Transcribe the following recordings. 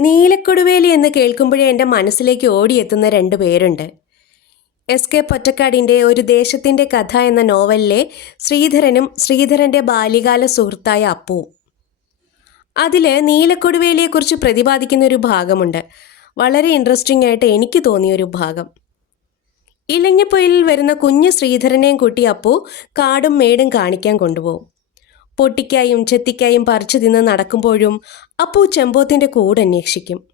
നീലക്കൊടുവേലി എന്ന് കേൾക്കുമ്പോഴേ എന്റെ മനസ്സിലേക്ക് ഓടിയെത്തുന്ന രണ്ട് പേരുണ്ട്. എസ് കെ പൊറ്റക്കാടിന്റെ ഒരു ദേശത്തിന്റെ കഥ എന്ന നോവലിലെ ശ്രീധരനും ശ്രീധരന്റെ ബാല്യകാല സുഹൃത്തായ അപ്പുവും. അതിൽ നീലക്കൊടുവേലിയെക്കുറിച്ച് പ്രതിപാദിക്കുന്ന ഒരു ഭാഗമുണ്ട്. വളരെ ഇൻട്രസ്റ്റിംഗ് ആയിട്ട് എനിക്ക് തോന്നിയ ഒരു ഭാഗം. ഇലഞ്ഞപ്പൊയിലിൽ വരുന്ന കുഞ്ഞ് ശ്രീധരനെയും കൂട്ടി അപ്പു കാടും മേടും കാണിക്കാൻ കൊണ്ടുപോകും. പൊട്ടിക്കായും ചെത്തിക്കായും പറിച്ചു തിന്ന് നടക്കുമ്പോഴും അപ്പു ചെമ്പോത്തിന്റെ കൂട് അന്വേഷിക്കും.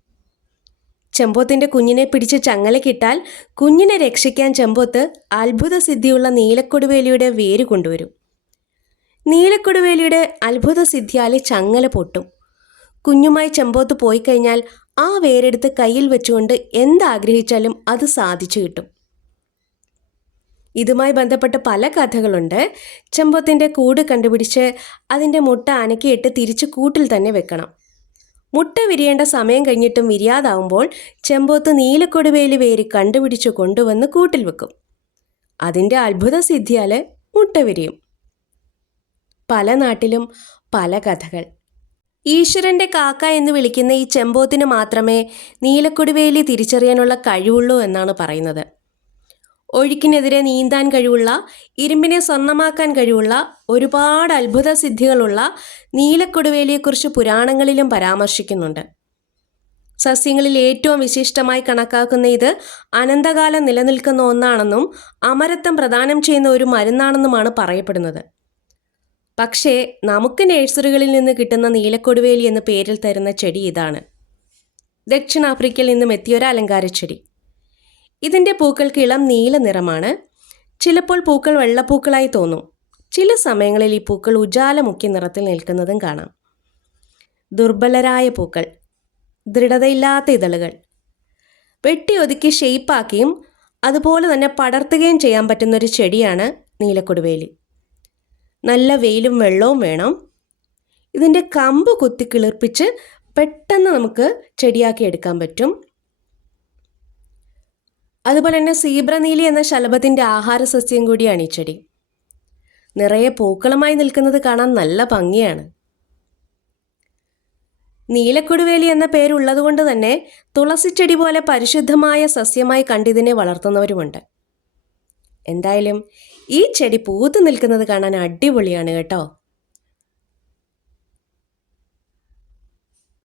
ചെമ്പോത്തിന്റെ കുഞ്ഞിനെ പിടിച്ച് ചങ്ങലക്കിട്ടാൽ കുഞ്ഞിനെ രക്ഷിക്കാൻ ചെമ്പോത്ത് അത്ഭുത സിദ്ധിയുള്ള നീലക്കൊടുവേലിയുടെ വേര് കൊണ്ടുവരും. നീലക്കൊടുവേലിയുടെ അത്ഭുത സിദ്ധിയാലെ ചങ്ങല പൊട്ടും. കുഞ്ഞുമായി ചെമ്പോത്ത് പോയി കഴിഞ്ഞാൽ ആ വേരെടുത്ത് കയ്യിൽ വെച്ചുകൊണ്ട് എന്താഗ്രഹിച്ചാലും അത് സാധിച്ചു കിട്ടും. ഇതുമായി ബന്ധപ്പെട്ട് പല കഥകളുണ്ട്. ചെമ്പോത്തിന്റെ കൂട് കണ്ടുപിടിച്ച് അതിന്റെ മുട്ട അനക്കിയിട്ട് തിരിച്ച് കൂട്ടിൽ തന്നെ വെക്കണം. മുട്ട വിരിയേണ്ട സമയം കഴിഞ്ഞിട്ടും വിരിയാതാവുമ്പോൾ ചെമ്പോത്ത് നീലക്കൊടുവേലി വേര് കണ്ടുപിടിച്ച് കൊണ്ടുവന്ന് കൂട്ടിൽ വെക്കും. അതിന്റെ അത്ഭുത സിദ്ധിയാൽ മുട്ട വിരിയും. പല നാട്ടിലും പല കഥകൾ. ഈശ്വരന്റെ കാക്ക എന്ന് വിളിക്കുന്ന ഈ ചെമ്പോത്തിന് മാത്രമേ നീലക്കൊടുവേലി തിരിച്ചറിയാനുള്ള കഴിവുള്ളൂ എന്നാണ് പറയുന്നത്. ഒഴുക്കിനെതിരെ നീന്താൻ കഴിവുള്ള ഇരുമ്പിനെ സ്വർണമാക്കാൻ കഴിവുള്ള ഒരുപാട് അത്ഭുത സിദ്ധികളുള്ള നീലക്കൊടുവേലിയെക്കുറിച്ച് പുരാണങ്ങളിലും പരാമർശിക്കുന്നുണ്ട്. സസ്യങ്ങളിൽ ഏറ്റവും വിശിഷ്ടമായി കണക്കാക്കുന്ന ഇത് അനന്തകാലം നിലനിൽക്കുന്ന ഒന്നാണെന്നും അമരത്വം പ്രദാനം ചെയ്യുന്ന ഒരു മരുന്നാണെന്നുമാണ് പറയപ്പെടുന്നത്. പക്ഷേ നമുക്ക് നേഴ്സറികളിൽ നിന്ന് കിട്ടുന്ന നീലക്കൊടുവേലി എന്ന പേരിൽ തരുന്ന ചെടി ഇതാണ്. ദക്ഷിണാഫ്രിക്കയിൽ നിന്നും എത്തിയ ഒരു അലങ്കാര ചെടി ഇതിന്റെ പൂക്കൾക്ക് ഇളം നീല നിറമാണ്. ചിലപ്പോൾ പൂക്കൾ വെള്ളപ്പൂക്കളായി തോന്നും. ചില സമയങ്ങളിൽ ഈ പൂക്കൾ ഉജാല മുഖ്യ നിറത്തിൽ നിൽക്കുന്നതും കാണാം. ദുർബലരായ പൂക്കൾ ദൃഢതയില്ലാത്ത ഇതളുകൾ. വെട്ടി ഒതുക്കി ഷെയ്പ്പാക്കിയും അതുപോലെ തന്നെ പടർത്തുകയും ചെയ്യാൻ പറ്റുന്ന ഒരു ചെടിയാണ് നീലക്കൊടുവേലി. നല്ല വെയിലും വെള്ളവും വേണം. ഇതിന്റെ കമ്പ് കുത്തി കിളിർപ്പിച്ച് പെട്ടെന്ന് നമുക്ക് ചെടിയാക്കി എടുക്കാൻ പറ്റും. അതുപോലെ തന്നെ സീബ്രനീലി എന്ന ശലഭത്തിന്റെ ആഹാര സസ്യം കൂടിയാണ് ഈ ചെടി. നിറയെ പൂക്കളുമായി നിൽക്കുന്നത് കാണാൻ നല്ല ഭംഗിയാണ്. നീലക്കൊടുവേലി എന്ന പേരുള്ളതുകൊണ്ട് തന്നെ തുളസിച്ചെടി പോലെ പരിശുദ്ധമായ സസ്യമായി കണ്ടിതിനെ വളർത്തുന്നവരുമുണ്ട്. എന്തായാലും ഈ ചെടി പൂത്തു നിൽക്കുന്നത് കാണാൻ അടിപൊളിയാണ് കേട്ടോ.